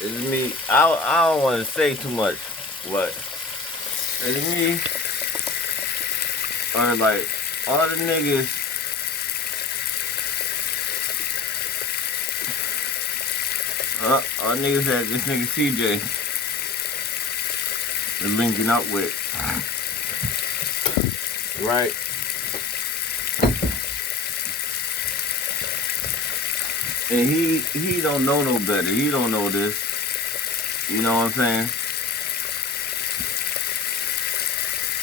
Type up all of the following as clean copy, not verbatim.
It's me. I don't want to say too much, but it's me or like all the niggas, all niggas that this nigga CJ is linking up with, right? And he don't know no better. He don't know this. You know what I'm saying?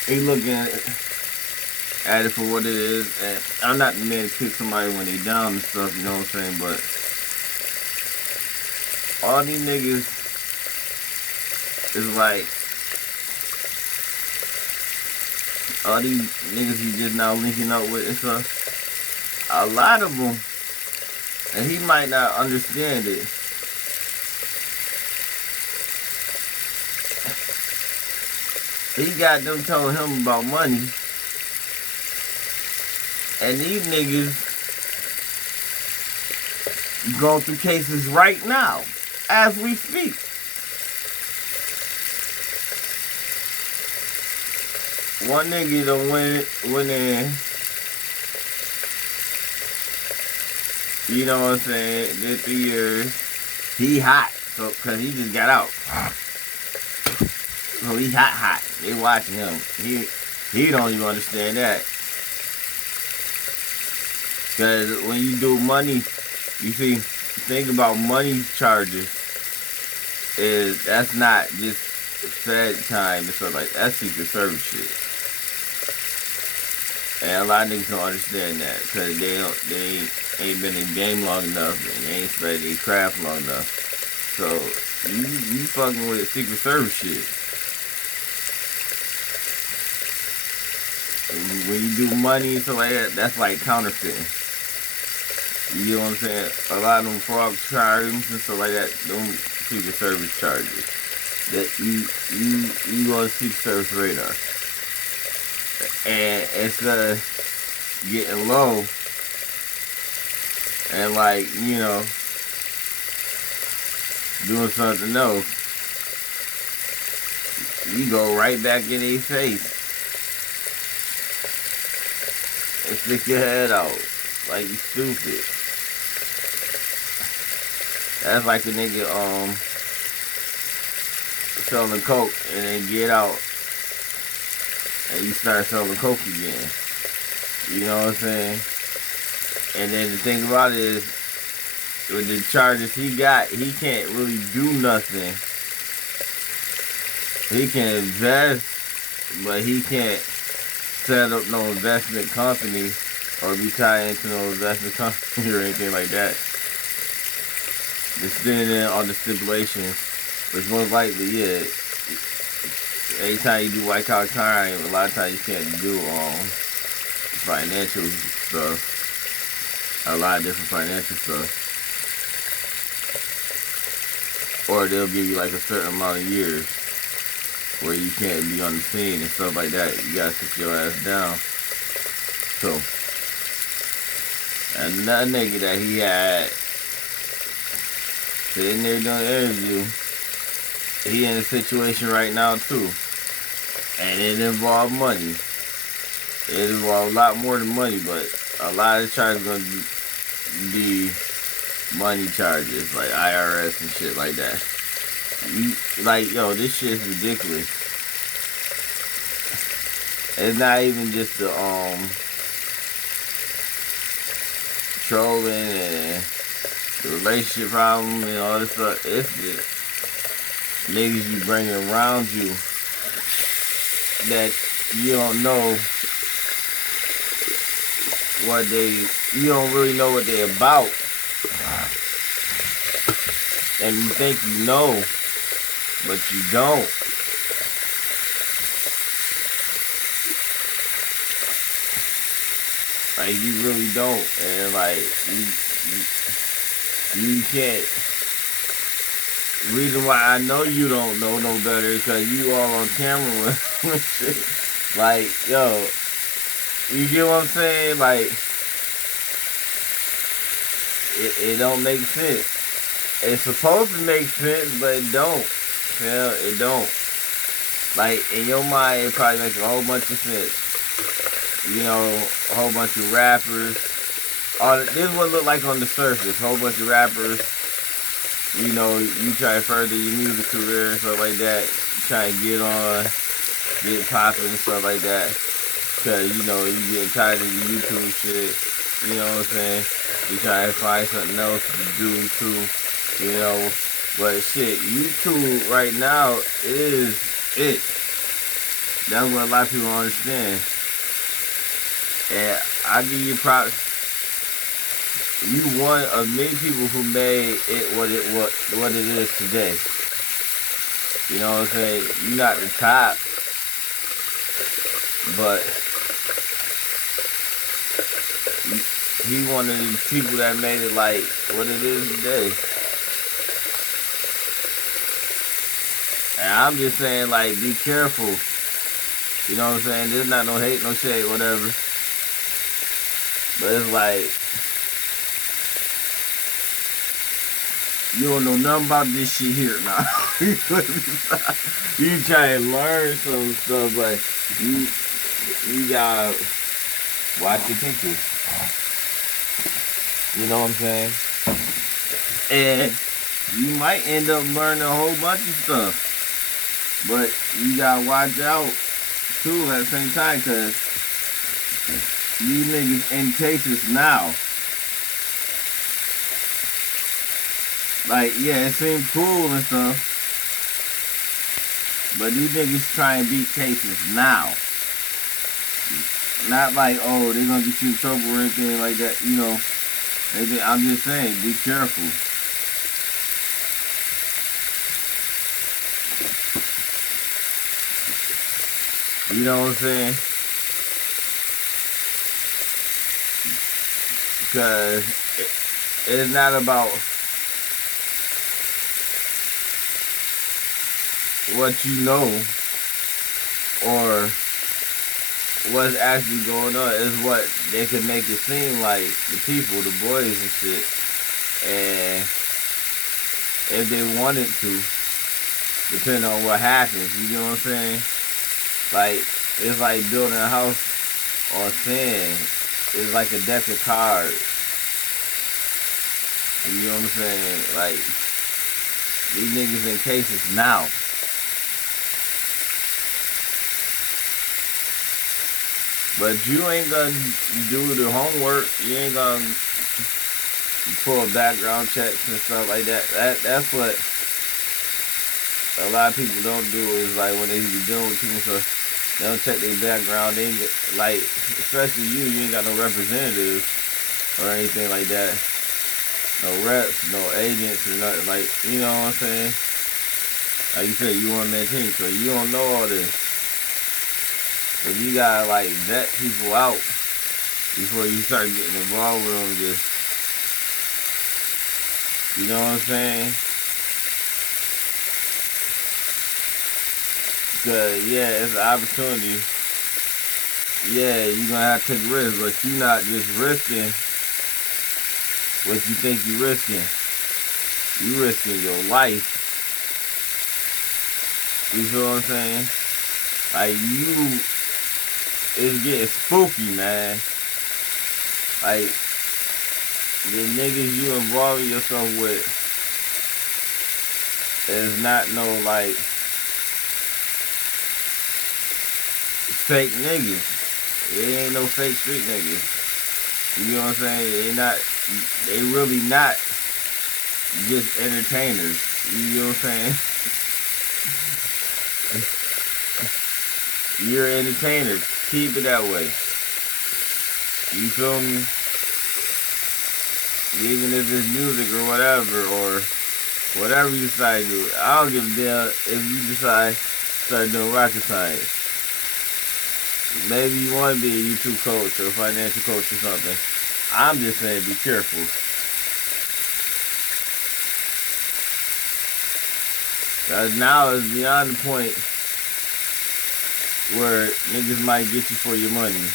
He looking at it for what it is, and I'm not the man to kick somebody when they down and stuff. You know what I'm saying? But all these niggas is like all these niggas he just now linking up with and stuff. A lot of them, and he might not understand it. He got them telling him about money, and these niggas going through cases right now as we speak. One nigga done went in, you know what I'm saying, did 3 years. He hot, so cause he just got out. So he hot. They watching him. He don't even understand that. Cause when you do money, you see, think about money charges. That's not just Fed time and stuff like that. That's Secret Service shit. And a lot of niggas don't understand that because they ain't been in the game long enough and they ain't studied their craft long enough. So you fucking with Secret Service shit. When you do money and stuff like that, that's like counterfeiting. You know what I'm saying? A lot of them fraud charges and stuff like that, them Secret Service charges. That you on Secret Service radar. And instead of getting low and like, you know, doing something else, you go right back in their face and stick your head out like you stupid. That's like a nigga selling coke and then get out and you start selling coke again. You know what I'm saying? And then the thing about it is, with the charges he got, he can't really do nothing. He can invest, but he can't set up no investment company or be tied into no investment company or anything like that. Just sitting in on the stipulations, which most likely, yeah, anytime you do white collar crime, a lot of times you can't do financial stuff, a lot of different financial stuff, or they'll give you like a certain amount of years where you can't be on the scene and stuff like that. You gotta sit your ass down. So another nigga that he had sitting there doing an interview, he in a situation right now too, and it involved money. It involved a lot more than money, but a lot of the charges gonna be money charges, like IRS and shit like that. You like, yo, this shit is ridiculous. It's not even just the trolling and the relationship problem and all this stuff. It's the niggas you bring around you that you don't know you don't really know what they about, and you think you know, but you don't. Like, you really don't, and like you can't. Reason why I know you don't know no better is because you all on camera with shit. Like, yo, you get what I'm saying? Like, it don't make sense. it's supposed to make sense, but it don't. Yeah, it don't. Like, in your mind, it probably makes a whole bunch of sense. You know, a whole bunch of rappers. This is what it look like on the surface. A whole bunch of rappers. You know, you try to further your music career and stuff like that. Try to get popping and stuff like that. Cause, you know, you getting tired of the YouTube shit. You know what I'm saying? You trying to find something else to do too. You know, but shit, YouTube right now is it. That's what a lot of people don't understand. And I give you props. You one of many people who made it what it is today. You know what I'm saying? You're not the top, but he one of the people that made it like what it is today. And I'm just saying, like, be careful. You know what I'm saying? There's not no hate, no shade, whatever. But it's like, you don't know nothing about this shit here now. You try to learn some stuff, but you gotta watch your people. You know what I'm saying? And you might end up learning a whole bunch of stuff. But you gotta watch out too at the same time, cause these niggas in cases now. Like, yeah, it seems cool and stuff, but these niggas try and beat cases now. Not like, oh, they're gonna get you in trouble or anything like that, you know. I'm just saying, be careful. You know what I'm saying? Because it's not about what you know or what's actually going on. It's what they can make it seem like, the people, the boys and shit. And if they wanted to, depending on what happens, you know what I'm saying? Like, it's like building a house on sand. It's like a deck of cards. You know what I'm saying? Like, these niggas in cases now. But you ain't gonna do the homework. You ain't gonna pull background checks and stuff like that. That's what a lot of people don't do, is like when they be dealing with people, so they don't check their background. They ain't get, like, especially you ain't got no representatives or anything like that. No reps, no agents or nothing, like, you know what I'm saying? Like you said, you on that team, so you don't know all this. But you gotta, like, vet people out before you start getting involved with them. Just, you know what I'm saying? Because, yeah, it's an opportunity. Yeah, you're gonna have to take risks, but you're not just risking what you think you're risking. You risking your life. You feel what I'm saying? Like, it's getting spooky, man. Like, the niggas you involving yourself with is not no, like, fake niggas. It ain't no fake street niggas. You know what I'm saying? They really not just entertainers. You know what I'm saying? You're an entertainer. Keep it that way. You feel me? Even if it's music or whatever you decide to do. I don't give a damn if you decide to start doing rocket science. Maybe you want to be a YouTube coach or a financial coach or something. I'm just saying, be careful. Because now it's beyond the point where niggas might get you for your money.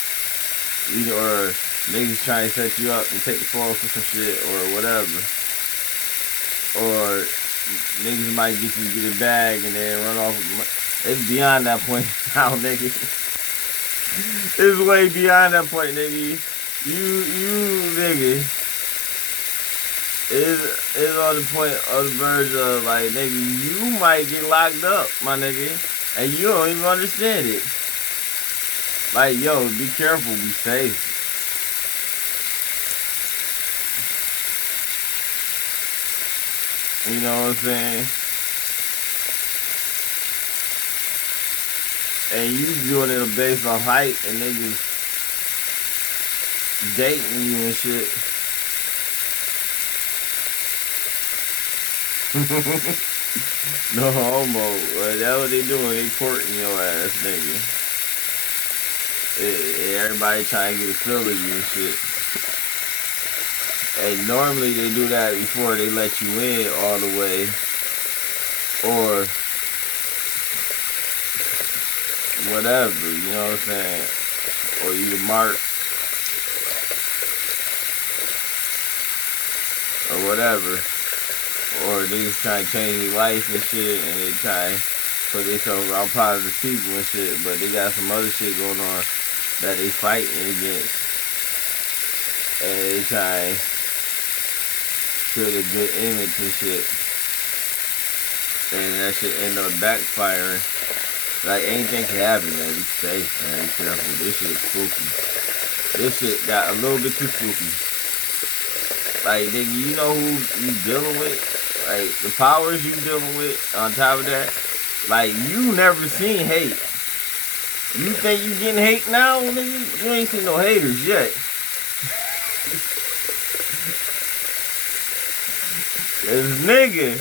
Or niggas trying to set you up and take the fall for some shit or whatever. Or or niggas might get a bag and then run off. It's beyond that point now, nigga. It's way beyond that point, nigga. You nigga. Is on the point of the verge of like, nigga, you might get locked up, my nigga, and you don't even understand it. Like, yo, be careful, be safe. You know what I'm saying? And you doing it based on height and niggas dating you and shit. No homo. That's what they doing. They courting your ass, nigga. Everybody trying to get a feel of you and shit. And normally they do that before they let you in all the way. Or whatever, you know what I'm saying? Or you the mark. Or whatever. Or they just trying to change their life and shit, and they try to put themselves around positive people and shit, but they got some other shit going on that they fighting against. And they try to create a good image and shit. And that shit end up backfiring. Like, anything can happen, man. Be safe, man. Be careful. This shit spooky. This shit got a little bit too spooky. Like, nigga, you know who you dealing with? Like, the powers you dealing with, on top of that, like, you never seen hate. You think you getting hate now, nigga? You ain't seen no haters yet. This nigga.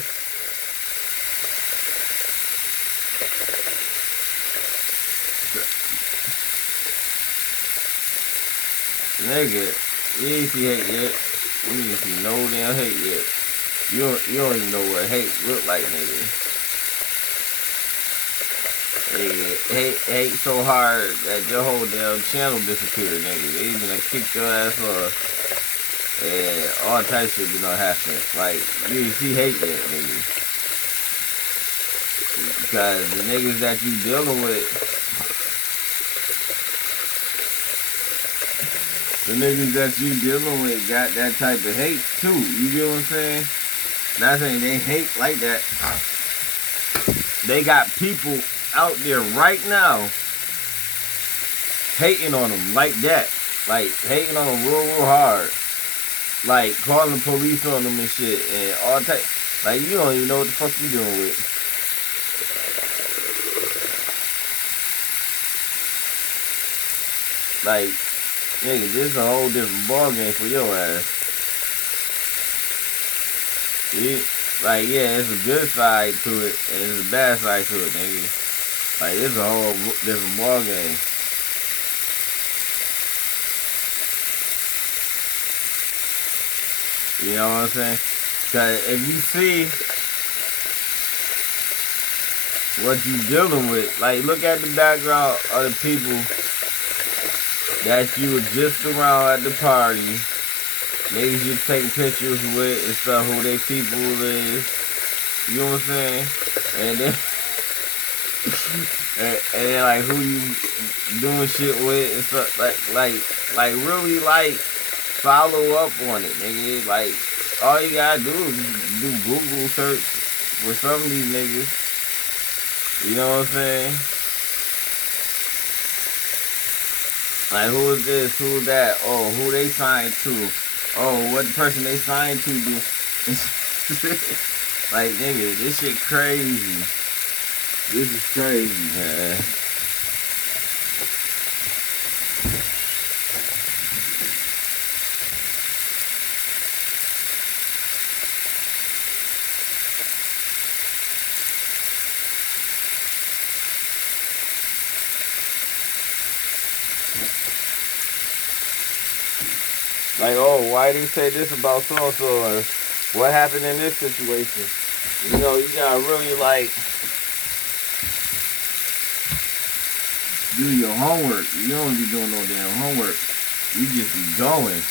Nigga, you ain't see hate yet. You ain't see no damn hate yet. You don't even know what hate look like, nigga. Hate so hard that your whole damn channel disappeared, nigga. They even done kicked your ass off. And all types of shit been happening. Like, you ain't see hate yet, nigga. Because the niggas that you dealing with, the niggas that you dealing with got that type of hate too. You get what I'm saying? Not saying they hate like that. They got people out there right now hating on them like that. Like, hating on them real, real hard. Like, calling the police on them and shit. And all type. Like, you don't even know what the fuck you doing with. Like, nigga, this is a whole different ball game for your ass. Like, yeah, it's a good side to it, and it's a bad side to it, nigga. Like, it's a whole different ball game. You know what I'm saying? Because if you see what you dealing with, like, look at the background of the people that you were just around at the party. Niggas you taking pictures with and stuff, who they people is. You know what I'm saying? And then, and then like, who you doing shit with and stuff. Like really, like, follow up on it, nigga. Like, all you gotta do is do Google search for some of these niggas. You know what I'm saying? Like, who is this? Who is that? Oh, who they signed to? Oh, what person they signed to do? Like, nigga, this shit crazy. This is crazy, man. Like, oh, why did he say this about so-and-so? Or what happened in this situation? You know, you gotta really, like, do your homework. You don't be doing no damn homework. You just be going.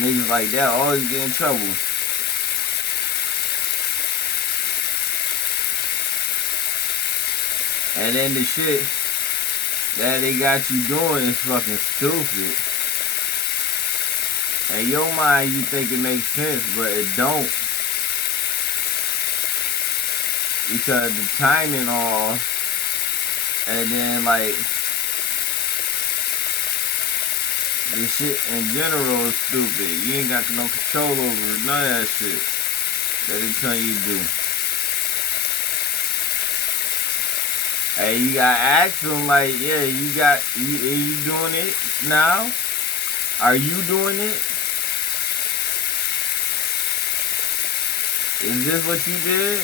Niggas like that always get in trouble. And then the shit that they got you doing is fucking stupid. In your mind, you think it makes sense, but it don't. Because the timing off, and then like the shit in general is stupid. You ain't got no control over none of that shit that they tell you to do. Hey, you gotta ask them like, yeah, are you doing it now? Are you doing it? Is this what you did?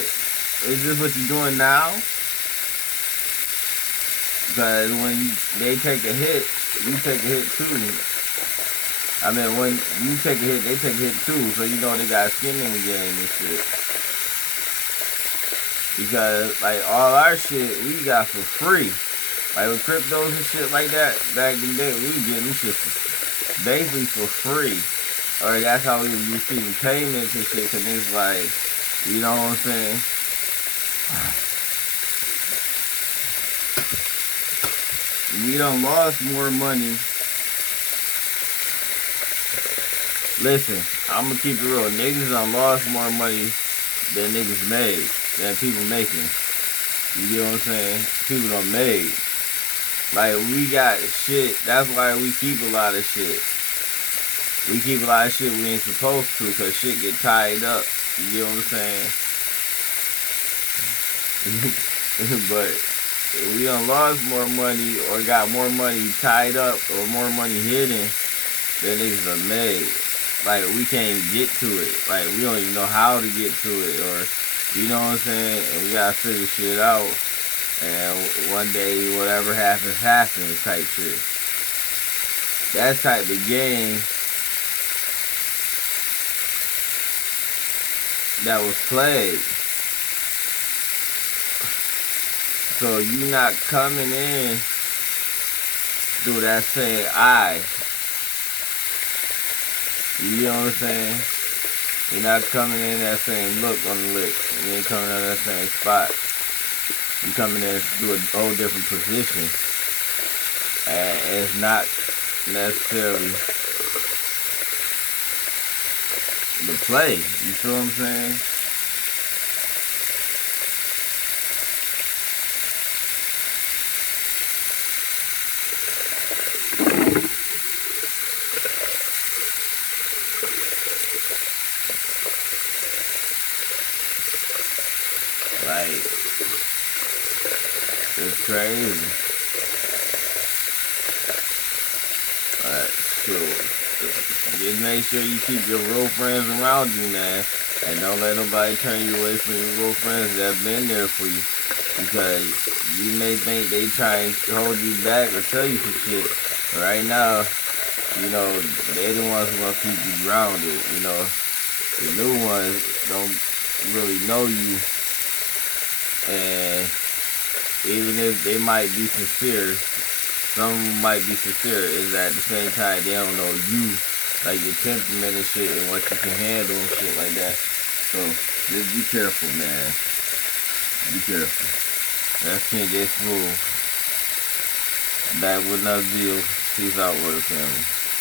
Is this what you're doing now? Because when they take a hit, you take a hit too. I mean, when you take a hit, they take a hit too. So you know they got skin in the game and shit. Because like all our shit, we got for free. Like with cryptos and shit like that, back in the day, we was getting this shit basically for free. Or that's how we was receiving payments and shit. Cause it's like, you know what I'm saying? We done lost more money. Listen, I'm gonna keep it real. Niggas done lost more money than niggas made, than people making. You get what I'm saying? People done made. Like, we got shit. That's why we keep a lot of shit. We keep a lot of shit we ain't supposed to, cause shit get tied up. You get what I'm saying? But we done lost more money or got more money tied up or more money hidden than niggas done made. Like, we can't get to it. Like, we don't even know how to get to it, or, you know what I'm saying? And we gotta figure shit out. And one day, whatever happens, happens type shit. That type of game that was played. So you not coming in through that same eye. You know what I'm saying? You're not coming in that same look on the lips. You ain't coming in that same spot. You coming in through a whole different position. And it's not necessarily the play. You feel what I'm saying? Like, it's crazy. But sure. Just make sure you keep your real friends around you, man. And don't let nobody turn you away from your real friends that have been there for you. Because you may think they try and hold you back or tell you some shit. But right now, you know, they're the ones who gonna keep you grounded. You know, the new ones don't really know you. And even if they might be sincere, some of them might be sincere, is at the same time they don't know you, like your temperament and shit, and what you can handle and shit like that. So just be careful, man. Be careful. That's King J Smooth. Back with another video. Peace out, Warrior family.